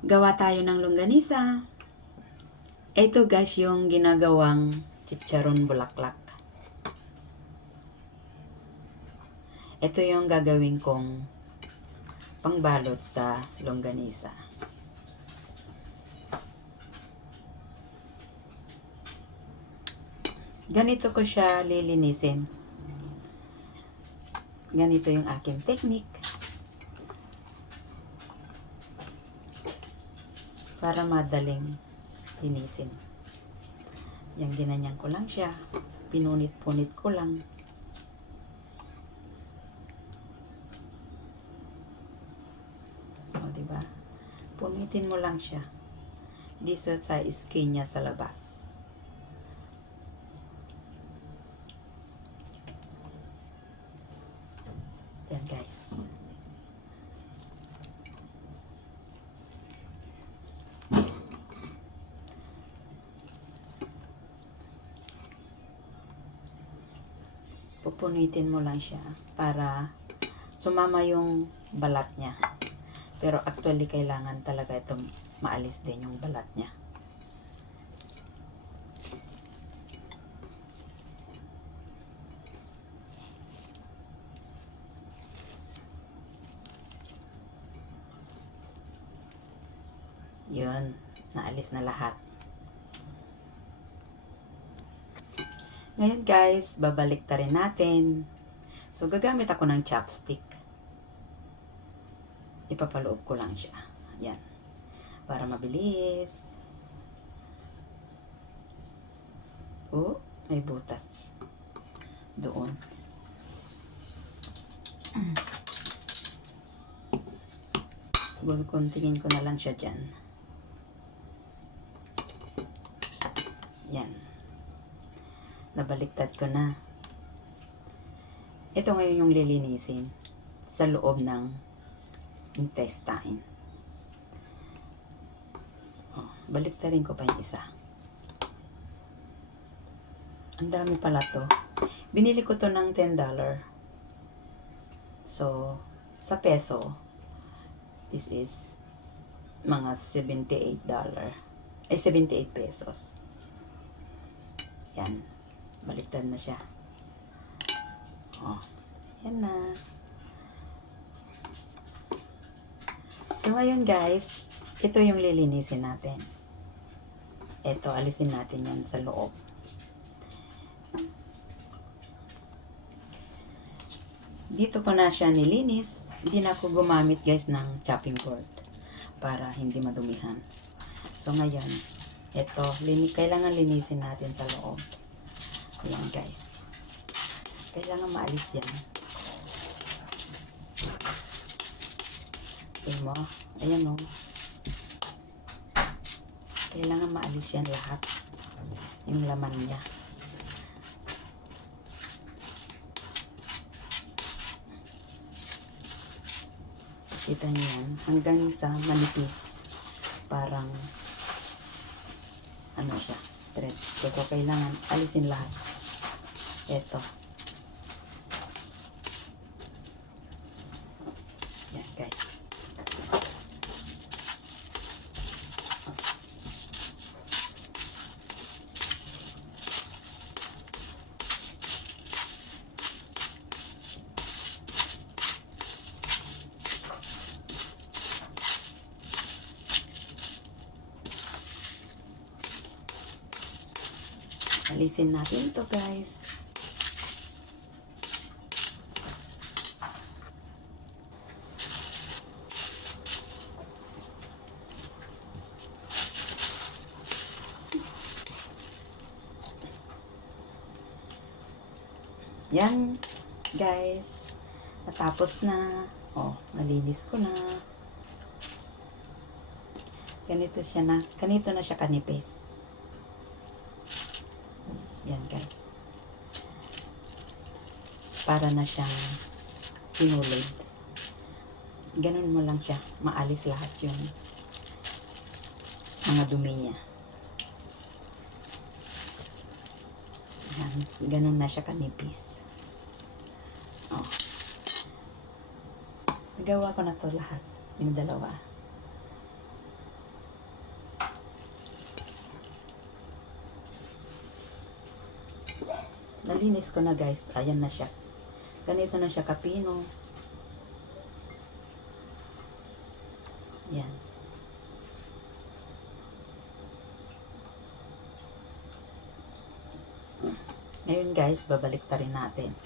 Gawa tayo ng longganisa. Ito guys yung ginagawang chicharon bulaklak. Ito yung gagawin kong pangbalot sa longganisa. Ganito ko siya lilinisin. Ganito yung aking technique. Para madaling linisin. Yan, ginanyan ko lang siya. Pinunit-punit ko lang. O, diba? Punitin mo lang siya. Dito sa skin niya sa labas. Yan guys. Pupunitin mo lang siya para sumama yung balat niya. Pero actually kailangan talaga itong maalis din yung balat niya. Yun, naalis na lahat. Ngayon guys, babalik ta rin natin. So gagamit ako ng chopstick. Ipapaloob ko lang siya. Yan. Para mabilis. Oh, may butas. Doon. Kontingin ko na lang siya dyan. Yan. Nabaliktad ko na. Ito ngayon yung lilinisin sa loob ng intestine. Oh, baliktarin ko pa yung isa. Ang dami pala to. Binili ko to ng $10. So, sa peso, this is mga $78. 78 pesos. Yan. Baliktad na siya. Oh, yan na. So, ngayon guys, ito yung lilinisin natin. Ito, alisin natin yan sa loob. Dito ko na siya nilinis. Hindi na ako gumamit guys ng chopping board para hindi madumihan. So, ngayon, ito, kailangan linisin natin sa loob. Ayan guys. Kailangan maalis yan. Tingnan mo. Ayan o. Kailangan maalis yan lahat. Yung laman niya. Kita niyo yan. Hanggang sa manipis. Parang ano siya. Thread. So, kailangan alisin lahat. Ito. Yan guys. Alisin natin ito guys. Yan guys. Natapos na. Oh, nalinis ko na. Ganito siya na. Ganito na siya kanipis. Yan guys. Para na siyang sinulid. Ganun mo lang siya. Maalis lahat yung mga dumi niya. Yan. Ganun na siya kanipis. Oh. Nagawa ko na to lahat. Yung dalawa. nalinis ko na guys. Ayan na siya. Ganito na siya kapino. Yan. Ngayon guys, babalik ta rin natin.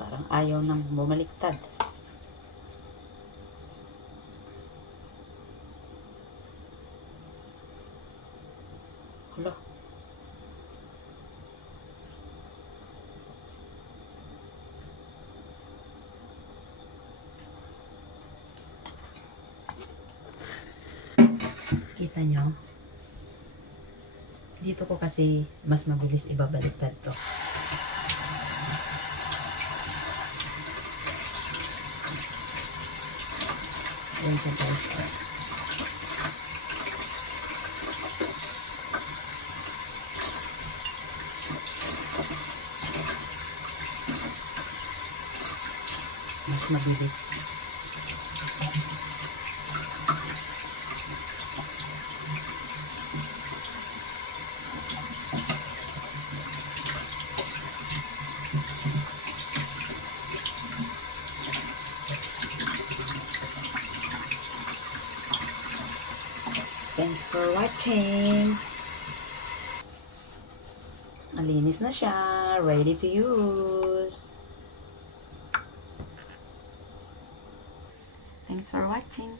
Parang ayaw nang bumaliktad. Hulo. Kita nyo? Dito ko kasi mas mabilis ibabaliktad to. Ayan siya guys. Mas mabilis. Thanks for watching. Malinis na siya. Ready to use. Thanks for watching.